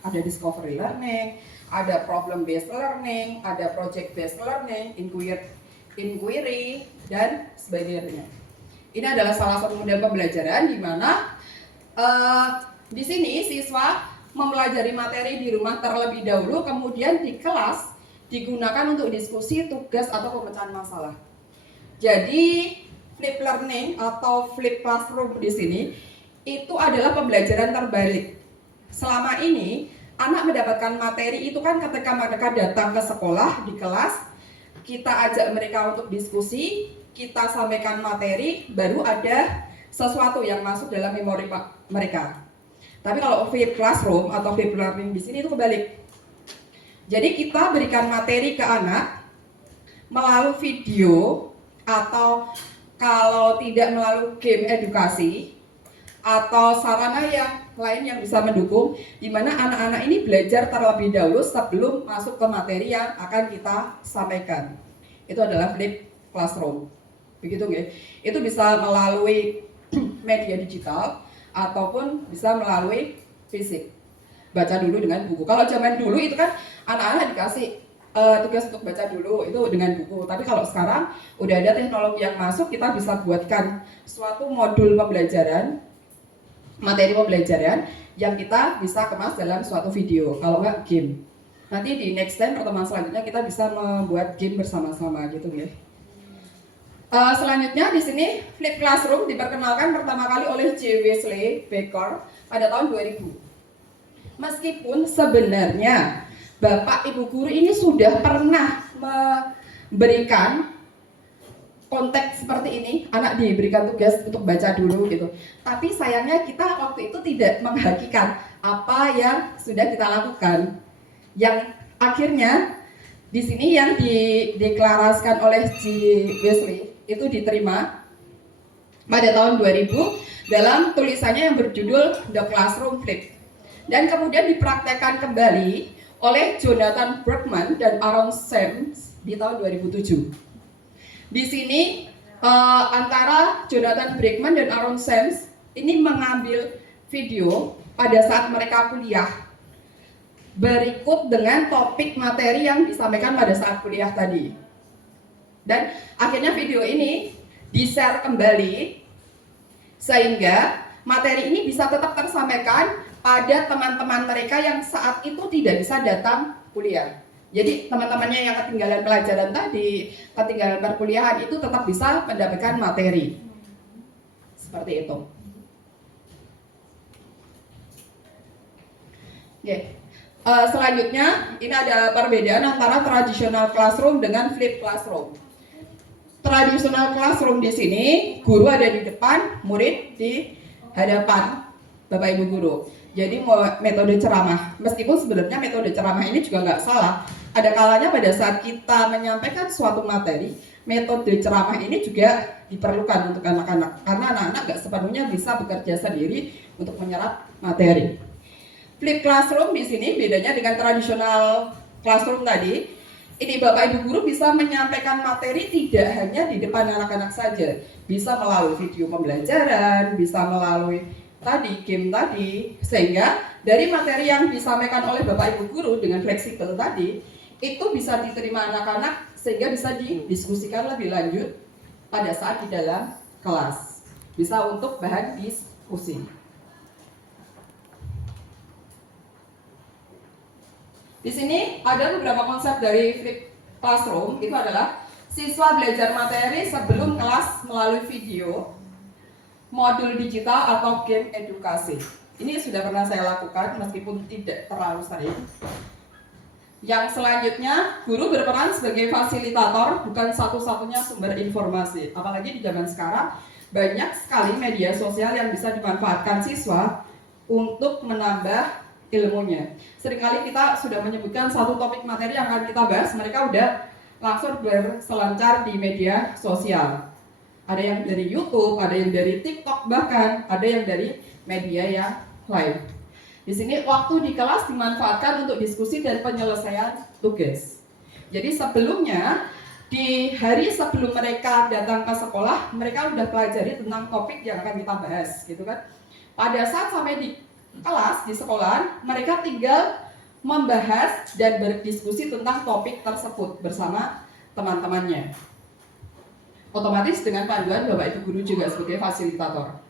ada discovery learning, ada problem based learning, ada project based learning, inquiry dan sebagainya. Ini adalah salah satu model pembelajaran di mana di sini siswa mempelajari materi di rumah terlebih dahulu, kemudian di kelas digunakan untuk diskusi, tugas, atau pemecahan masalah. Jadi flip learning atau flip classroom di sini itu adalah pembelajaran terbalik. Selama ini anak mendapatkan materi itu kan ketika mereka datang ke sekolah di kelas, kita ajak mereka untuk diskusi, kita sampaikan materi, baru ada sesuatu yang masuk dalam memori mereka. Tapi kalau flip classroom atau flip learning di sini itu kebalik. Jadi kita berikan materi ke anak melalui video atau kalau tidak melalui game edukasi atau sarana yang lain yang bisa mendukung, di mana anak-anak ini belajar terlebih dahulu sebelum masuk ke materi yang akan kita sampaikan. Itu adalah flip classroom. Begitu nggih? Itu bisa melalui media digital ataupun bisa melalui fisik. Baca dulu dengan buku. Kalau zaman dulu itu kan anak-anak dikasih tugas untuk baca dulu itu dengan buku. Tapi kalau sekarang udah ada teknologi yang masuk, kita bisa buatkan suatu modul pembelajaran, materi pembelajaran yang kita bisa kemas dalam suatu video. Kalau nggak game. Nanti di next time pertemuan selanjutnya kita bisa membuat game bersama-sama gitu ya. Selanjutnya di sini flip classroom diperkenalkan pertama kali oleh J. Wesley Baker pada tahun 2000. Meskipun sebenarnya Bapak Ibu guru ini sudah pernah memberikan konteks seperti ini, anak diberikan tugas untuk baca dulu gitu. Tapi sayangnya kita waktu itu tidak menghakikan apa yang sudah kita lakukan. Yang akhirnya di sini yang dideklarasikan oleh J. Wesley itu diterima pada tahun 2000 dalam tulisannya yang berjudul The Classroom Flip, dan kemudian dipraktekkan kembali oleh Jonathan Berkman dan Aaron Sams di tahun 2007. Di sini antara Jonathan Berkman dan Aaron Sams ini mengambil video pada saat mereka kuliah berikut dengan topik materi yang disampaikan pada saat kuliah tadi. Dan akhirnya video ini di-share kembali sehingga materi ini bisa tetap tersampaikan pada teman-teman mereka yang saat itu tidak bisa datang kuliah. Jadi teman-temannya yang ketinggalan pelajaran tadi, ketinggalan perkuliahan itu tetap bisa mendapatkan materi. Seperti itu. Oke. Selanjutnya ini ada perbedaan antara traditional classroom dengan flip classroom. Traditional classroom di sini guru ada di depan, murid di hadapan Bapak Ibu guru. Jadi metode ceramah, meskipun sebenarnya metode ceramah ini juga nggak salah. Ada kalanya pada saat kita menyampaikan suatu materi, metode ceramah ini juga diperlukan untuk anak-anak, karena anak-anak nggak sepenuhnya bisa bekerja sendiri untuk menyerap materi. Flip classroom di sini bedanya dengan tradisional classroom tadi. Ini Bapak Ibu guru bisa menyampaikan materi tidak hanya di depan anak-anak saja, bisa melalui video pembelajaran, bisa melalui tadi game tadi, sehingga dari materi yang disampaikan oleh Bapak Ibu guru dengan fleksibel tadi itu bisa diterima anak-anak sehingga bisa didiskusikan lebih lanjut pada saat di dalam kelas, bisa untuk bahan diskusi. Di sini ada beberapa konsep dari flip classroom. Itu adalah siswa belajar materi sebelum kelas melalui video, modul digital atau game edukasi. Ini sudah pernah saya lakukan meskipun tidak terlalu sering. Yang selanjutnya, guru berperan sebagai fasilitator, bukan satu-satunya sumber informasi. Apalagi di zaman sekarang banyak sekali media sosial yang bisa dimanfaatkan siswa untuk menambah ilmunya. Seringkali kita sudah menyebutkan satu topik materi yang akan kita bahas, mereka udah langsung berselancar di media sosial. Ada yang dari YouTube, ada yang dari TikTok, bahkan ada yang dari media yang lain. Di sini waktu di kelas dimanfaatkan untuk diskusi dan penyelesaian tugas. Jadi sebelumnya, di hari sebelum mereka datang ke sekolah, mereka udah pelajari tentang topik yang akan kita bahas, gitu kan. Pada saat sampai di kelas, di sekolah, mereka tinggal membahas dan berdiskusi tentang topik tersebut bersama teman-temannya. Otomatis dengan panduan Bapak Ibu Guru juga sebagai fasilitator.